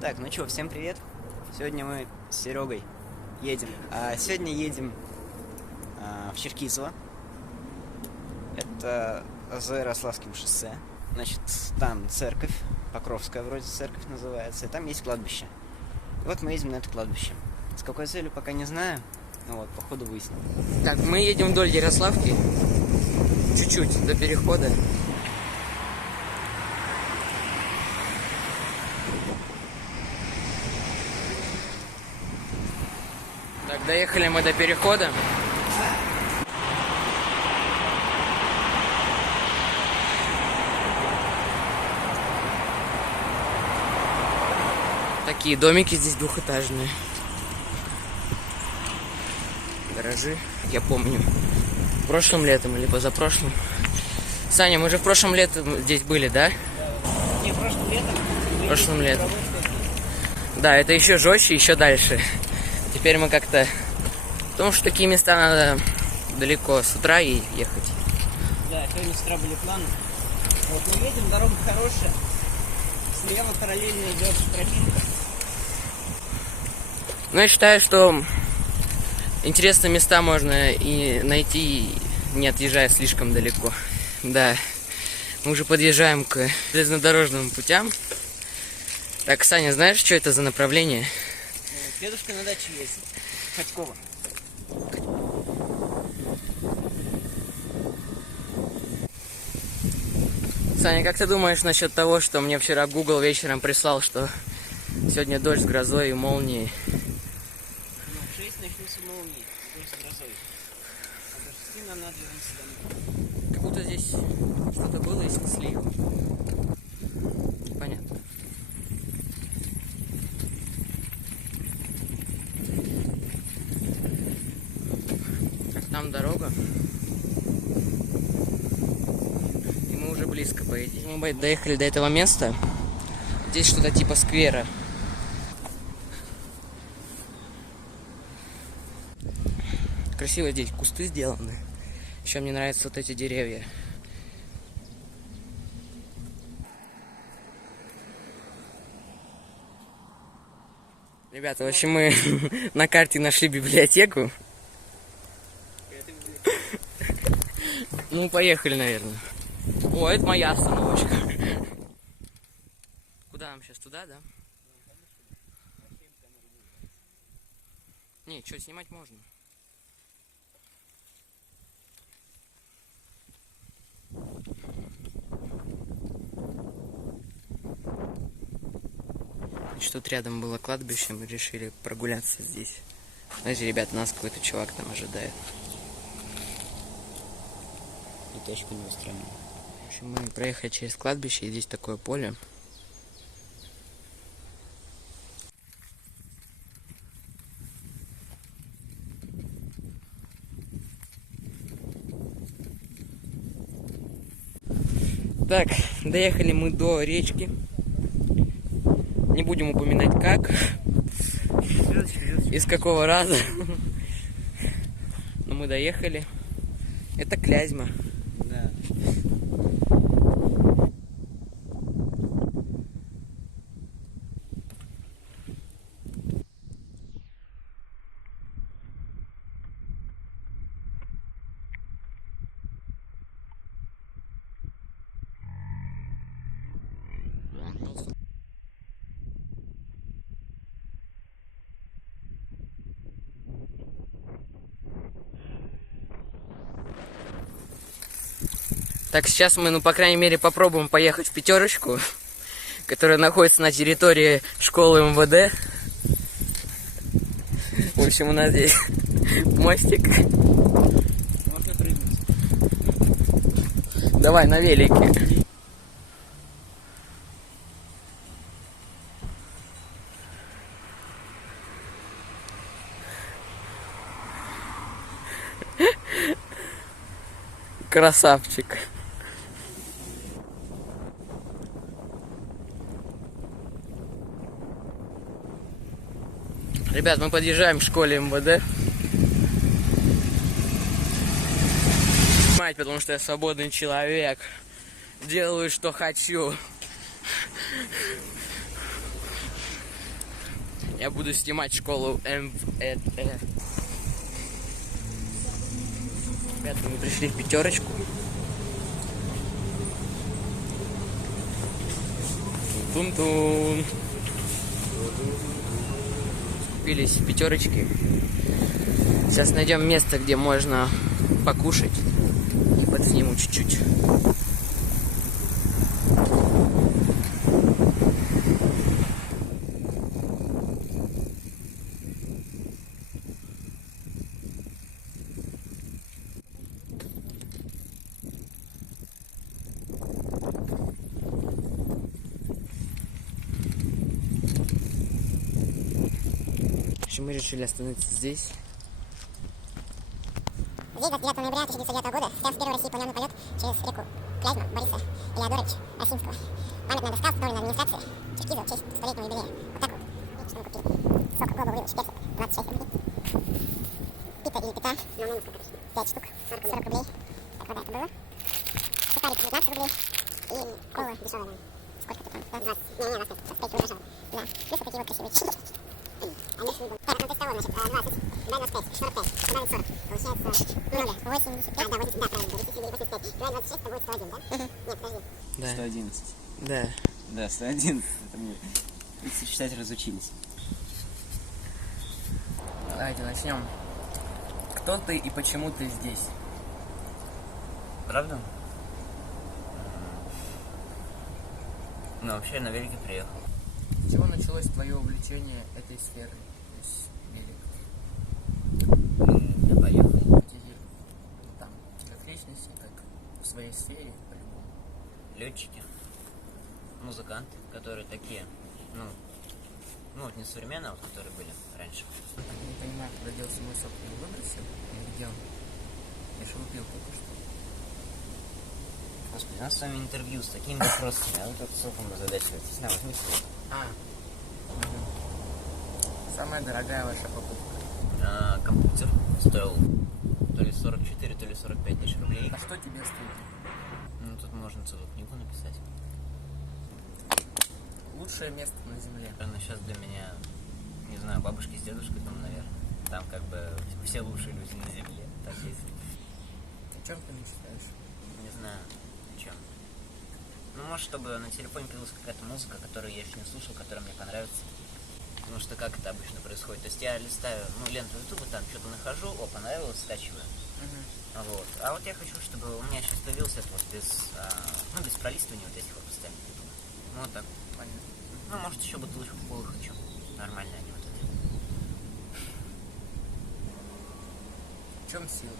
Так, ну чё, всем привет. Сегодня мы с Серегой едем. Сегодня едем в Черкизово. Это за Ярославским шоссе. Значит, там церковь, Покровская вроде церковь называется, и там есть кладбище. И вот мы едем на это кладбище. С какой целью, пока не знаю. Ну вот, походу выясним. Так, мы едем вдоль Ярославки. Чуть-чуть до перехода. Так, доехали мы до перехода. Такие домики здесь двухэтажные. Гаражи, я помню. Прошлым летом или позапрошлым. Саня, мы же в прошлом летом здесь были, да? Не, прошлым летом. Прошлым летом. Да, это еще жестче, еще дальше. Теперь мы как-то... Потому что такие места надо далеко с утра и ехать. Да, сегодня с утра были планы. Вот мы едем, дорога хорошая. Слева параллельно идет тропинка. Ну, я считаю, что интересные места можно и найти, не отъезжая слишком далеко. Да, мы уже подъезжаем к железнодорожным путям. Так, Саня, знаешь, что это за направление? Дедушка на даче ездит. Хотьково. Саня, как ты думаешь насчет того, что мне вчера Google вечером прислал, что сегодня дождь с грозой и молнией? Ну, в 6 начнется молнии, дождь с грозой. А до 6 нам надо вернуться домой. Как будто здесь что-то было и снесли его. Непонятно. Так, там дорога. И мы уже близко, по идее. Мы доехали до этого места. Здесь что-то типа сквера. Красиво здесь кусты сделаны. Еще мне нравятся вот эти деревья. Ребята, в общем, мы на карте нашли библиотеку. Ну, поехали, наверное. О, это моя остановочка. Куда нам сейчас? Туда, да? Не, что, снимать можно. Что-то рядом было кладбище, мы решили прогуляться здесь. Знаете, ребята, нас какой-то чувак там ожидает. Это очень по-него странно. В общем, мы проехали через кладбище, и здесь такое поле. Так, доехали мы до речки. Не будем упоминать как, из какого раза. Но мы доехали. Это Клязьма. Да. Так, сейчас мы, ну, по крайней мере, попробуем поехать в Пятерочку, которая находится на территории школы МВД. В общем, у нас здесь мостик. Можно прыгнуть. Давай на велике. Красавчик. Ребят, мы подъезжаем к школе МВД. Потому что я свободный человек. Делаю, что хочу. Я буду снимать школу МВЭ. Ребята, мы пришли в пятерочку. Тун-тун. Купились в пятерочке. Сейчас найдем место, где можно покушать. И подсниму чуть-чуть. Мы решили остановиться здесь. Здесь 29 ноября 1909 года состоялся первый в России планерный полет через реку Клязьму Бориса Илеодоровича Осинского. Памятная доска установлена администрацией Черкизова в честь столетнего юбилея. Вот так вот. Видите, что мы купили? Сок, колба, урилыч, персик, 26 рублей. Пита или пита, но у меня сколько точно? 5 штук, 40 рублей. Так, вода это было. Сухарики 19 рублей. И кола дешевая. Сколько ты там? 20. Не, 25 рублей дешевая. Да. Плюс вот такие вот красивые чипсы. Они с видом. Так, ну то есть того, значит, 20, добавить 25, 45, добавить 40. Получается много. 85. А, да, 80, да, правильно, 85. Добавить 26, это будет 101, да? Нет, подожди. Да. 111. Да. Да, 111. Это мы считать разучились. Давайте начнем. Кто ты и почему ты здесь? Правда? Ну, вообще, я на велике приехал. С чего началось твое увлечение этой сферой? То есть велик. Ну, я поехал. Там, как личности, как в своей сфере, по-любому. Летчики, музыканты, которые такие, ну вот не современные, а вот которые были раньше. Я так не понимаю, куда делся мой сок, я его выбросил? Или где он? Я же выпил только что. Господи, у нас с вами интервью с такими вопросами, а вы тут соком задачиваетесь. На, возьмите его. Самая дорогая ваша покупка. Компьютер стоил то ли 44, то ли 45 тысяч рублей. А что тебе стоит? Ну, тут можно целую книгу написать. Лучшее место на земле. Наверное, сейчас для меня, не знаю, бабушки с дедушкой там, наверное. Там как бы все лучшие люди на земле. Так есть. О чем ты мечтаешь? Не знаю, о чем. Ну, может, чтобы на телефоне появилась какая-то музыка, которую я еще не слушал, которая мне понравится. Потому что как это обычно происходит? То есть я листаю, ленту ютуба, там что-то нахожу, о, понравилось, скачиваю. Вот. А вот я хочу, чтобы у меня сейчас появился это вот без пролистывания вот этих вот постоянных ютуба. Ну, вот так. Понятно. Ну, может, еще бутылочку колы хочу. Нормально они вот эти. В чем сила?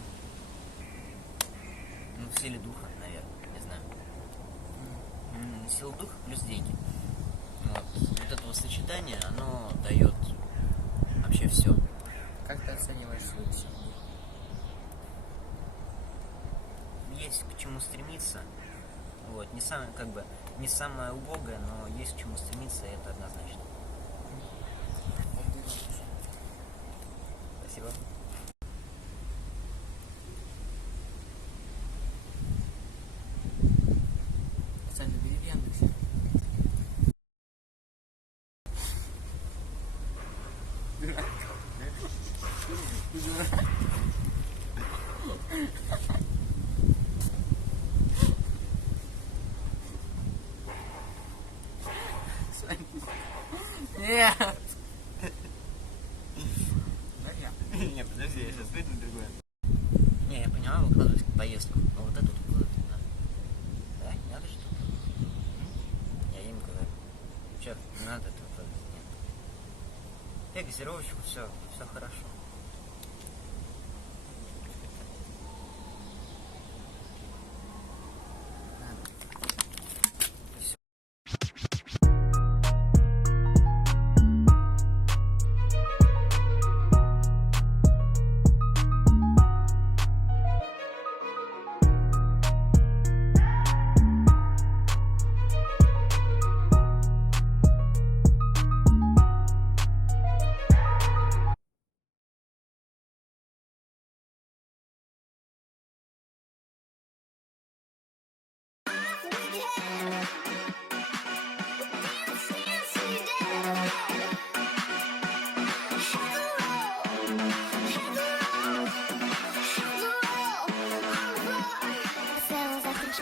Ну, в силе духа, наверное, не знаю. Сила духа плюс деньги. Вот это вот сочетание, оно дает вообще все. Как ты оцениваешь свою силу? Есть к чему стремиться. Вот, не самое, не самое убогое, но есть к чему стремиться, и это однозначно. Спасибо. Специально бери в Яндексе. Нет! Не, подожди, я сейчас выйду на другое. Не, я понимаю, выкладывать поездку, но вот эту вот выкладывать не надо. Да? Не надо что-то? Я им говорю. Черт, не надо это выкладывать, нет. Я газировочку, все хорошо.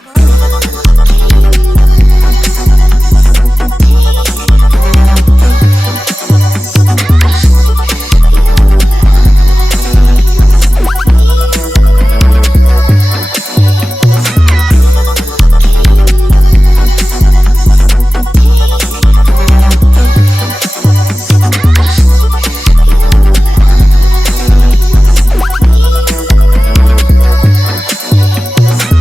Thank you.